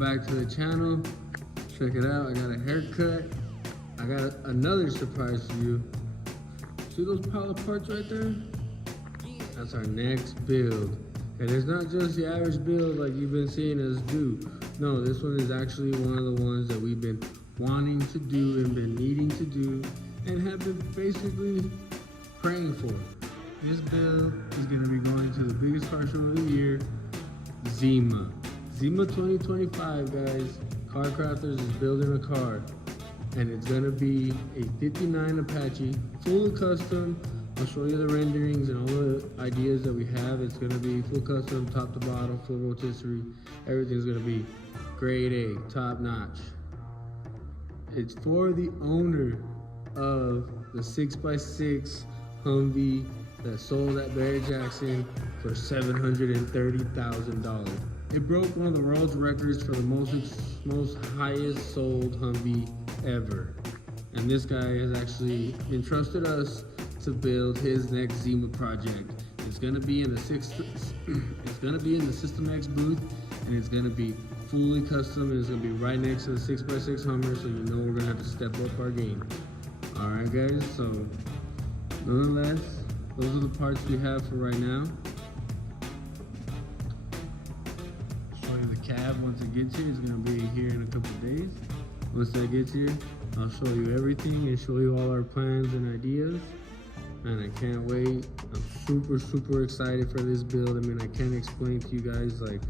back to the channel. Check it out, I got a haircut. I got another surprise for you. See those pile of parts right there? That's our next build. And it's not just the average build like you've been seeing us do. No, this one is actually one of the ones that we've been wanting to do and been needing to do and have been basically praying for. This build is gonna be going to the biggest car show of the year, Sema. Sema 2025, guys. Car Crafters is building a car, and it's gonna be a 59 Apache, fully custom. I'll show you the renderings and all the ideas that we have. It's gonna be full custom, top to bottom, full rotisserie. Everything's gonna be grade A, top notch. It's for the owner of the 6x6 Humvee that sold at Barry Jackson for $730,000. It broke one of the world's records for the most highest sold Humvee ever. And this guy has actually entrusted us to build his next Sema project. It's gonna be in the System X booth, and it's gonna be fully custom, and it's gonna be right next to the 6x6 Hummer, so you know we're gonna have to step up our game. All right, guys. So, nonetheless, those are the parts we have for right now. Show you the cab once it gets here. It's gonna be here in a couple of days. Once that gets here, I'll show you everything and show you all our plans and ideas. And I can't wait. I'm super excited for this build. I mean, I can't explain to you guys like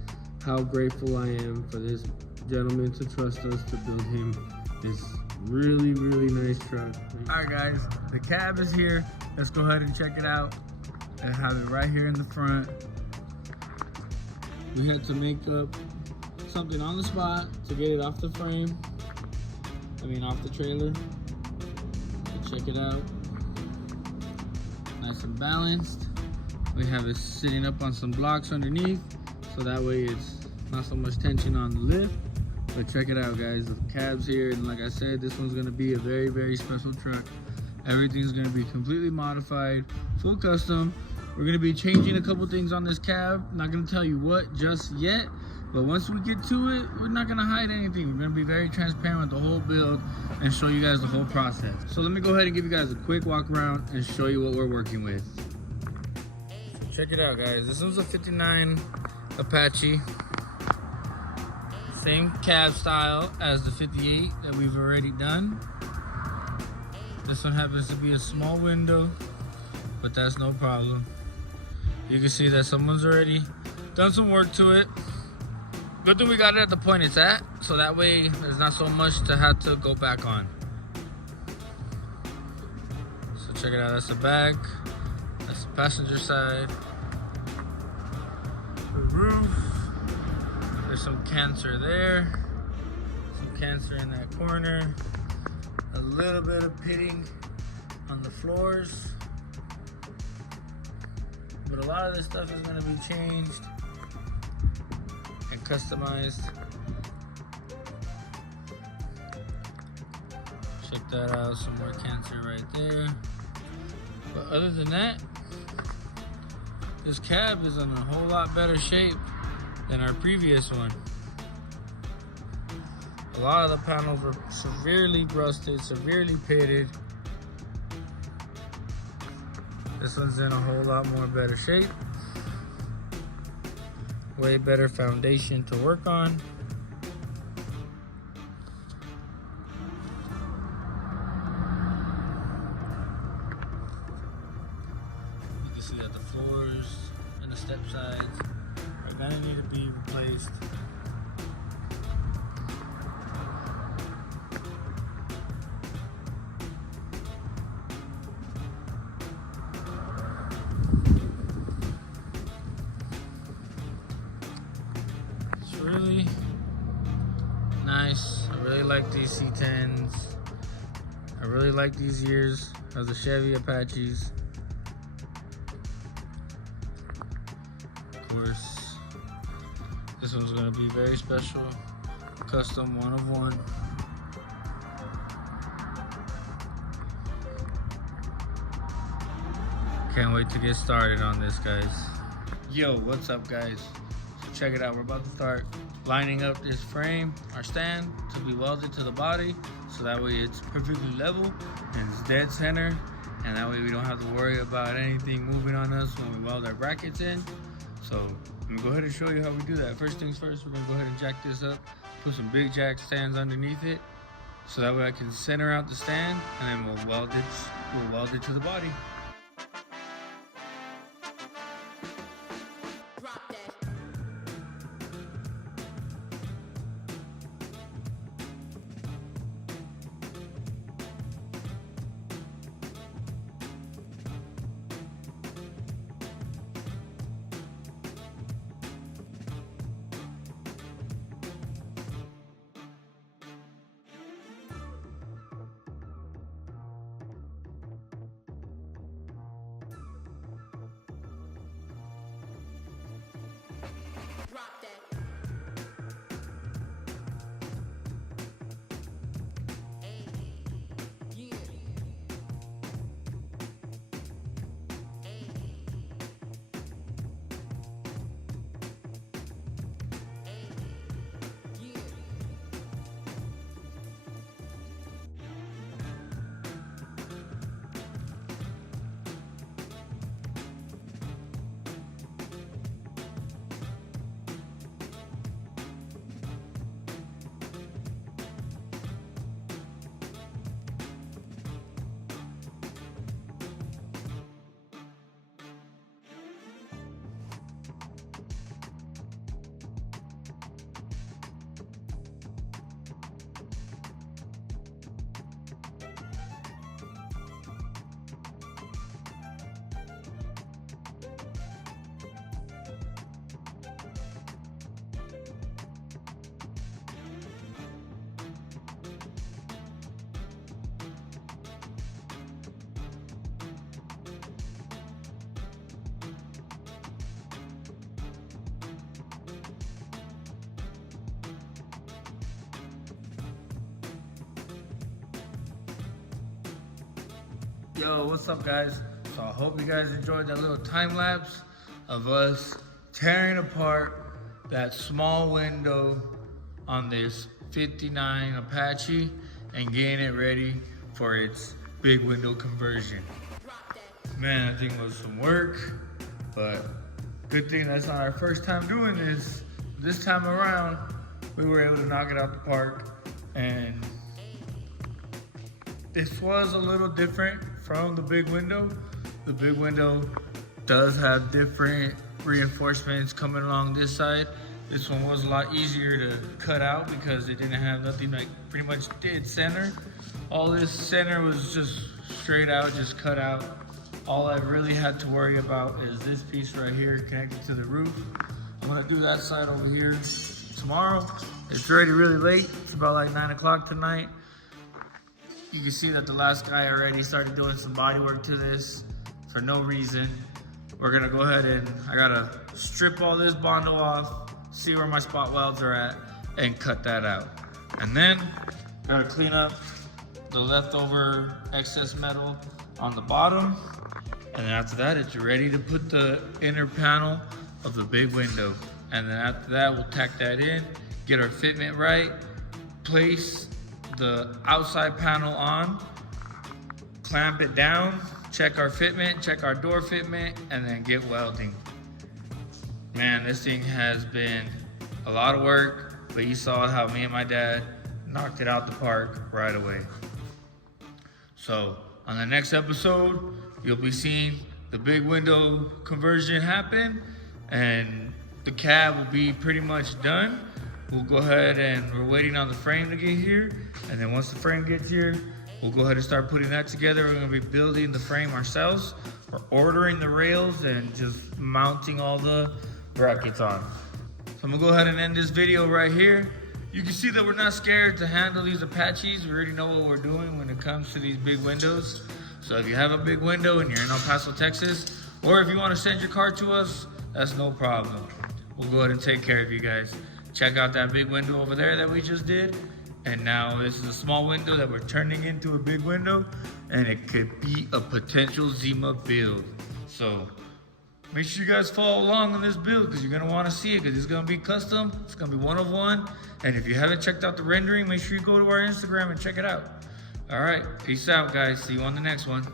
how grateful I am for this gentleman to trust us to build him this really nice truck. All right, guys, the cab is here. Let's go ahead and check it out. I have it right here in the front. We had to make up something on the spot to get it off the frame. Off the trailer. So check it out. Nice and balanced. We have it sitting up on some blocks underneath, so that way it's not so much tension on the lift. But check it out, guys. The cab's here, and like I said, this one's gonna be a very special truck. Everything's gonna be completely modified, full custom. We're gonna be changing a couple things on this cab. Not gonna tell you what just yet, but once we get to it, we're not gonna hide anything. We're gonna be very transparent with the whole build and show you guys the whole process. So let me go ahead and give you guys a quick walk around and show you what we're working with. Check it out, guys. This one's a 59 Apache. Same cab style as the 58 that we've already done. This one happens to be a small window, but that's no problem. You can see that someone's already done some work to it. Good thing we got it at the point it's at, so that way there's not so much to have to go back on. So check it out, that's the back, that's the passenger side. The roof, there's some cancer there, some cancer in that corner, a little bit of pitting on the floors. But a lot of this stuff is gonna be changed and customized. Check that out, some more cancer right there. But other than that, this cab is in a whole lot better shape than our previous one. A lot of the panels were severely rusted, severely pitted. This one's in a whole lot more better shape. Way better foundation to work on. You can see that the floors and the step sides are gonna need to be replaced. Really nice. I really like these C10s. I really like these years of the Chevy Apaches. Of course, this one's gonna be very special, custom, one of one. Can't wait to get started on this, guys. Yo, what's up, guys? check it out. We're about to start lining up this frame, our stand, to be welded to the body, so that way it's perfectly level and it's dead center, and that way we don't have to worry about anything moving on us when we weld our brackets in. So I'm gonna go ahead and show you how we do that. First things first, we're gonna go ahead and jack this up, put some big jack stands underneath it, so that way I can center out the stand, and then we'll weld it to the body. Yo, what's up guys? So I hope you guys enjoyed that little time lapse of us tearing apart that small window on this 59 Apache and getting it ready for its big window conversion. Man, I think it was some work, but good thing that's not our first time doing this. This time around, we were able to knock it out the park, and this was a little different from the big window. The big window does have different reinforcements coming along this side. This one was a lot easier to cut out because it didn't have nothing like pretty much dead center. All this center was just straight out, just cut out. All I really had to worry about is this piece right here connected to the roof. I'm gonna do that side over here tomorrow. It's already really late. It's about like 9 o'clock tonight. You can see that the last guy already started doing some body work to this for no reason. We're gonna go ahead and I gotta strip all this Bondo off, see where my spot welds are at, and cut that out. And then gotta clean up the leftover excess metal on the bottom. And then after that, it's ready to put the inner panel of the big window. And then after that, we'll tack that in, get our fitment right, place the outside panel on, clamp it down, check our fitment, check our door fitment, and then get welding. Man, this thing has been a lot of work, but you saw how me and my dad knocked it out the park right away. So on the next episode, you'll be seeing the big window conversion happen, and the cab will be pretty much done. We'll go ahead and we're waiting on the frame to get here. And then once the frame gets here, we'll go ahead and start putting that together. We're gonna be building the frame ourselves. We're ordering the rails and just mounting all the brackets on. So I'm gonna go ahead and end this video right here. You can see that we're not scared to handle these Apaches. We already know what we're doing when it comes to these big windows. So if you have a big window and you're in El Paso, Texas, or if you wanna send your car to us, that's no problem. We'll go ahead and take care of you guys. Check out that big window over there that we just did. And now this is a small window that we're turning into a big window, and it could be a potential Sema build. So Make sure you guys follow along on this build because you're going to want to see it because it's going to be custom. It's going to be one of one. And if you haven't checked out the rendering, make sure you go to our Instagram and check it out. All right. Peace out, guys. See you on the next one.